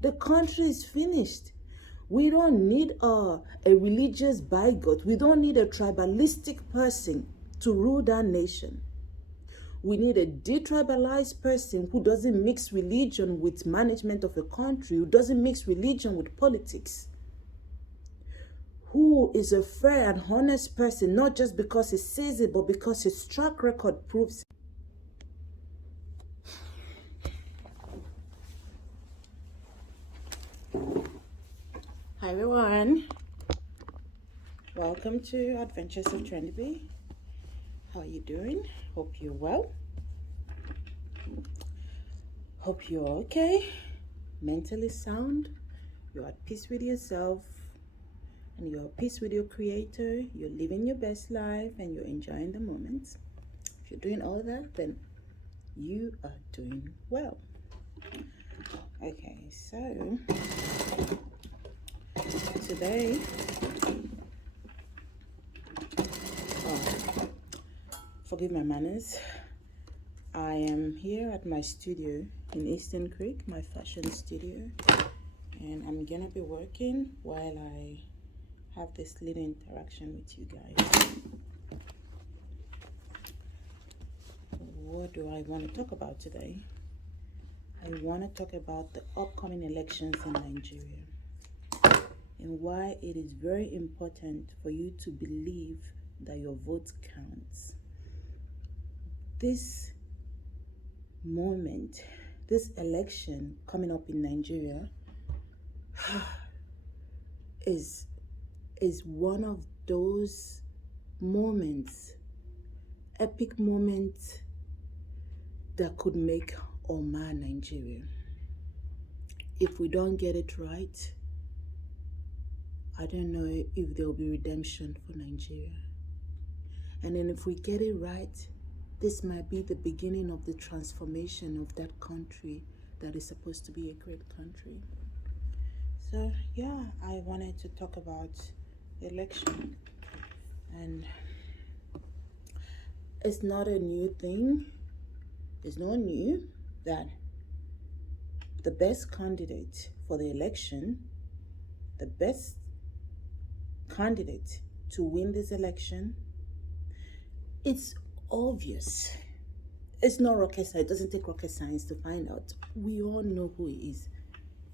The country is finished. We don't need a religious bigot. We don't need a tribalistic person to rule that nation. We need a detribalized person who doesn't mix religion with management of a country, who doesn't mix religion with politics, who is a fair and honest person, not just because he says it, but because his track record proves it. Hi everyone, welcome to Adventures of Trendy Bee. How are you doing? Hope you're well. Hope you're okay, mentally sound, you're at peace with yourself, and you're at peace with your creator, you're living your best life, and you're enjoying the moment. If you're doing all that, then you are doing well. Okay, so today, forgive my manners, I am here at my studio in Eastern Creek, my fashion studio, and I'm gonna be working while I have this little interaction with you guys. What do I want to talk about today? I want to talk about the upcoming elections in Nigeria and why it is very important for you to believe that your vote counts. This moment, this election coming up in Nigeria is one of those moments, epic moments that could make or mar Nigeria. If we don't get it right, I don't know if there will be redemption for Nigeria. And then if we get it right, this might be the beginning of the transformation of that country that is supposed to be a great country. So yeah, I wanted to talk about the election. And it's not a new thing. It's not new that the best candidate for the election, the best candidate to win this election, it's obvious. It's not rocket science. It doesn't take rocket science to find out. We all know who he is.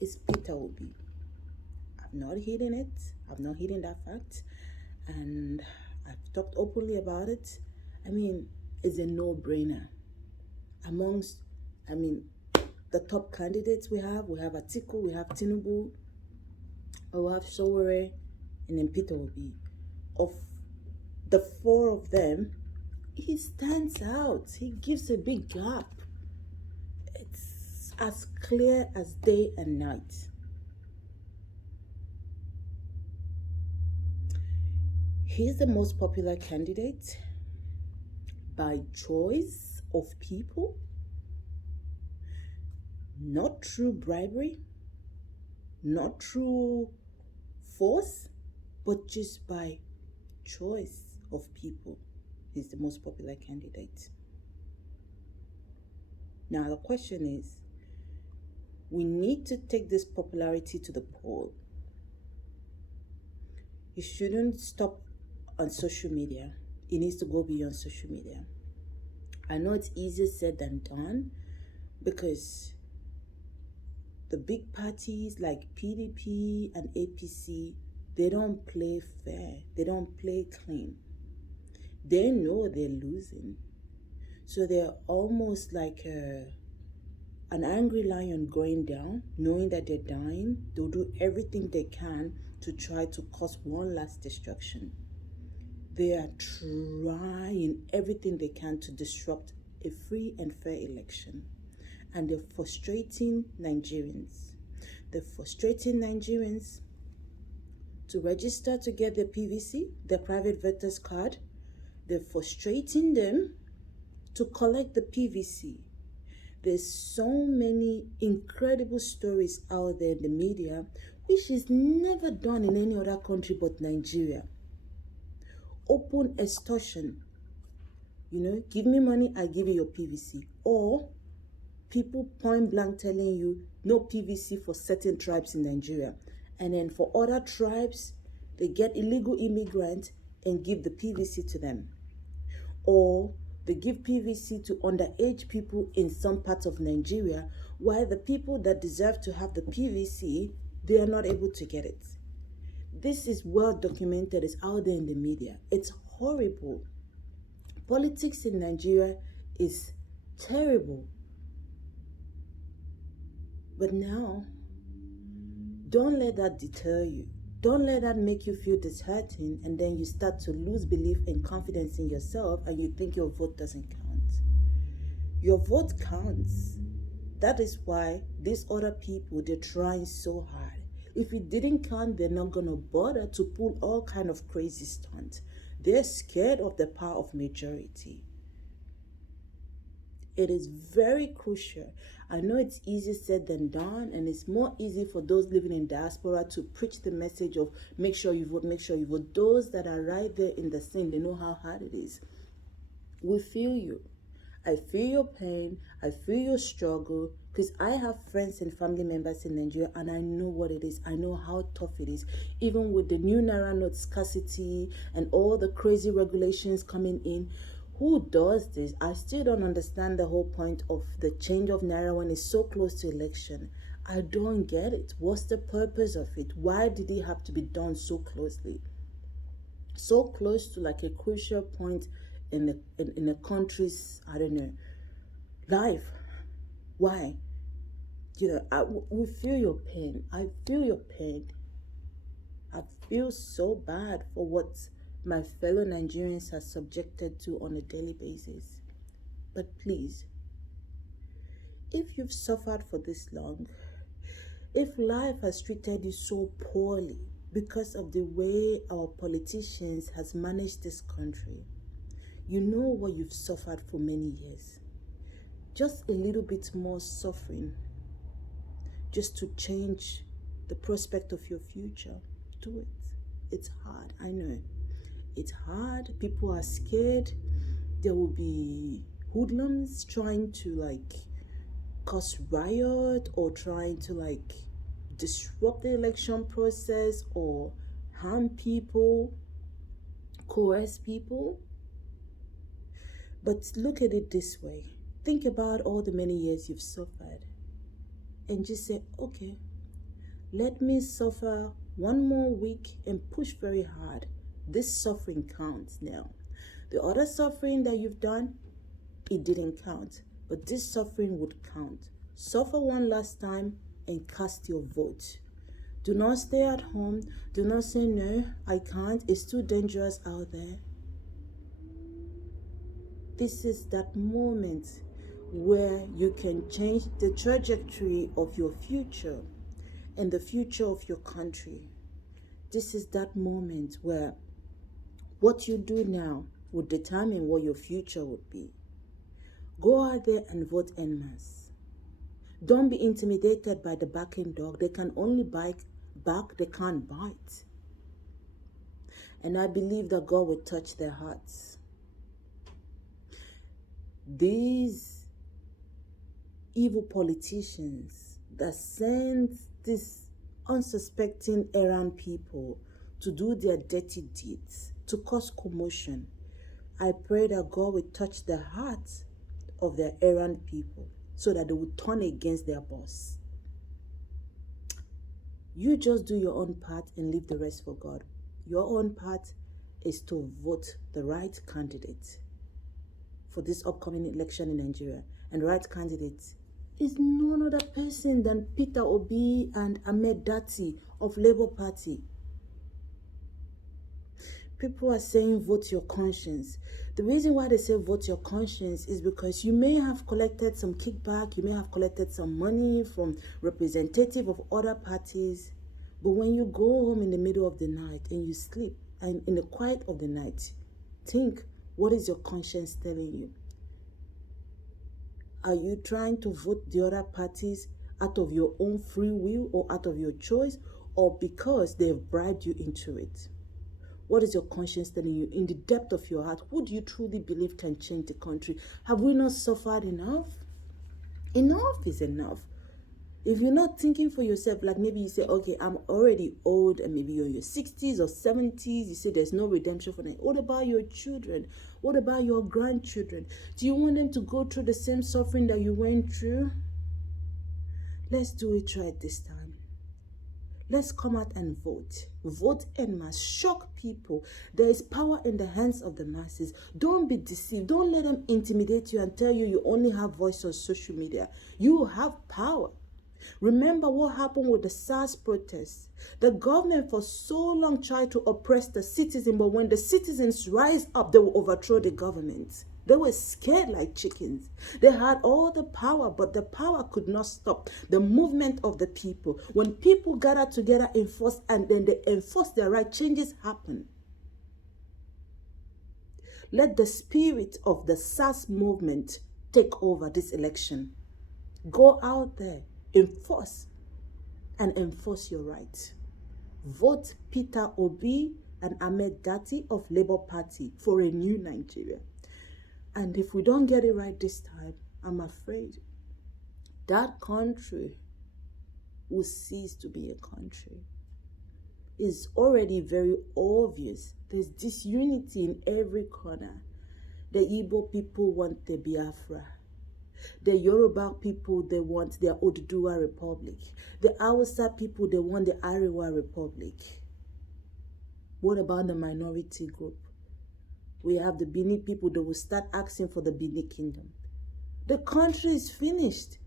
It's Peter Obi. I'm not hiding it. I'm not hiding that fact. And I've talked openly about it. I mean, it's a no-brainer. Amongst, the top candidates we have Atiku, we have Tinubu, we have Sowore, and then Peter Obi. Of the four of them, he stands out. He gives a big gap. It's as clear as day and night. He's the most popular candidate by choice of people, not through bribery, not through force, but just by choice of people. He's the most popular candidate. Now the question is, we need to take this popularity to the poll. It shouldn't stop on social media. It needs to go beyond social media. I know it's easier said than done because the big parties like PDP and APC, they don't play fair. They don't play clean. They know they're losing. So they're almost like an angry lion going down, knowing that they're dying. They'll do everything they can to try to cause one last destruction. They are trying everything they can to disrupt a free and fair election. And they're frustrating Nigerians. They're frustrating Nigerians to register to get their PVC, their private voters card. They're frustrating them to collect the PVC. There's so many incredible stories out there in the media, which is never done in any other country but Nigeria. Open extortion. Give me money, I give you your PVC. Or people point blank telling you, no PVC for certain tribes in Nigeria. And then for other tribes, they get illegal immigrants and give the PVC to them. Or they give PVC to underage people in some parts of Nigeria, while the people that deserve to have the PVC, they are not able to get it. This is well documented. It's out there in the media. It's horrible. Politics in Nigeria is terrible. But now, don't let that deter you. Don't let that make you feel disheartened, and then you start to lose belief and confidence in yourself, and you think your vote doesn't count. Your vote counts. That is why these other people, they're trying so hard. If it didn't count, they're not going to bother to pull all kind of crazy stunts. They're scared of the power of majority. It is very crucial. I know it's easier said than done, and it's more easy for those living in diaspora to preach the message of make sure you vote, make sure you vote. Those that are right there in the scene, they know how hard it is. We feel you. I feel your pain. I feel your struggle, because I have friends and family members in Nigeria, and I know what it is. I know how tough it is. Even with the new Naira note scarcity and all the crazy regulations coming in, who does this? I still don't understand the whole point of the change of Naira when it's so close to election. I don't get it. What's the purpose of it? Why did it have to be done so closely? So close to like a crucial point in the country's, I don't know, life. Why? We feel your pain. I feel your pain. I feel so bad for what my fellow Nigerians are subjected to on a daily basis. But please, if you've suffered for this long, if life has treated you so poorly because of the way our politicians has managed this country, you know what you've suffered for many years. Just a little bit more suffering, just to change the prospect of your future. Do it. It's hard, I know. It's hard. People are scared. There will be hoodlums trying to cause riot, or trying to disrupt the election process, or harm people, coerce people. But look at it this way. Think about all the many years you've suffered, and just say, okay, let me suffer one more week and push very hard. This suffering counts now. The other suffering that you've done, it didn't count. But this suffering would count. Suffer one last time and cast your vote. Do not stay at home. Do not say, no, I can't. It's too dangerous out there. This is that moment where you can change the trajectory of your future and the future of your country. This is that moment where what you do now will determine what your future would be. Go out there and vote en masse. Don't be intimidated by the barking dog. They can only bark, they can't bite. And I believe that God will touch their hearts. These evil politicians that send these unsuspecting errand people to do their dirty deeds, to cause commotion, I pray that God will touch the hearts of their errand people so that they will turn against their boss. You just do your own part and leave the rest for God. Your own part is to vote the right candidate for this upcoming election in Nigeria. And the right candidate is none other person than Peter Obi and Ahmed Dati of Labour Party. People are saying vote your conscience. The reason why they say vote your conscience is because you may have collected some kickback, you may have collected some money from representative of other parties, but when you go home in the middle of the night and you sleep, and in the quiet of the night, think, what is your conscience telling you? Are you trying to vote the other parties out of your own free will or out of your choice, or because they've bribed you into it? What is your conscience telling you? In the depth of your heart, who do you truly believe can change the country? Have we not suffered enough? Enough is enough. If you're not thinking for yourself, like maybe you say, okay, I'm already old, and maybe you're in your 60s or 70s, you say there's no redemption for them. What about your children? What about your grandchildren? Do you want them to go through the same suffering that you went through? Let's do it right this time. Let's come out and vote. Vote en masse. Shock people. There is power in the hands of the masses. Don't be deceived. Don't let them intimidate you and tell you you only have voice on social media. You have power. Remember what happened with the SARS protests. The government for so long tried to oppress the citizens, but when the citizens rise up, they will overthrow the government. They were scared like chickens. They had all the power, but the power could not stop the movement of the people. When people gather together, enforce, and then they enforce their right, changes happen. Let the spirit of the SARS movement take over this election. Go out there, enforce, and enforce your right. Vote Peter Obi and Ahmed Dati of Labour Party for a new Nigeria. And if we don't get it right this time, I'm afraid that country will cease to be a country. It's already very obvious. There's disunity in every corner. The Igbo people want the Biafra. The Yoruba people, they want their Oduduwa Republic. The Hausa people, they want the Arewa Republic. What about the minority group? We have the Bini people that will start asking for the Bini kingdom. The country is finished.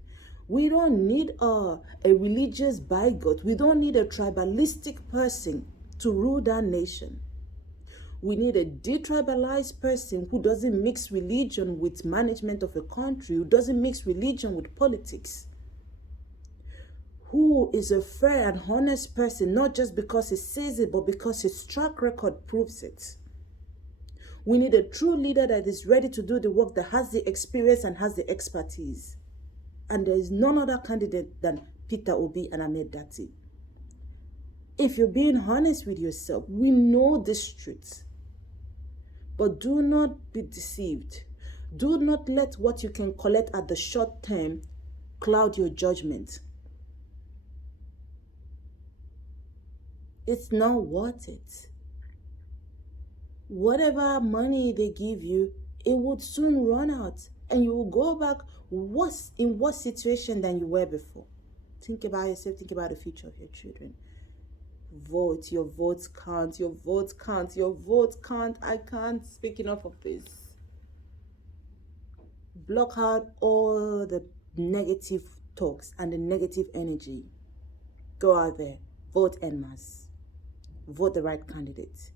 We don't need a religious bigot. We don't need a tribalistic person to rule that nation. We need a detribalized person who doesn't mix religion with management of a country, who doesn't mix religion with politics, who is a fair and honest person, not just because he says it, but because his track record proves it. We need a true leader that is ready to do the work, that has the experience and has the expertise. And there is none other candidate than Peter Obi and Ahmed Dati. If you're being honest with yourself, we know this truth. But do not be deceived. Do not let what you can collect at the short term cloud your judgment. It's not worth it. Whatever money they give you, it would soon run out, and you will go back worse in worse situation than you were before. Think about yourself. Think about the future of your children. Vote. Your votes count. Your votes count. Your votes count. I can't speak enough of this. Block out all the negative talks and the negative energy. Go out there. Vote en masse. Vote the right candidate.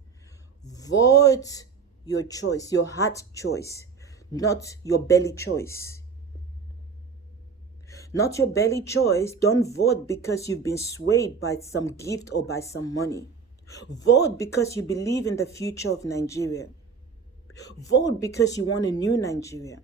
Vote your choice, your heart choice, not your belly choice. Not your belly choice. Don't vote because you've been swayed by some gift or by some money. Vote because you believe in the future of Nigeria. Vote because you want a new Nigeria.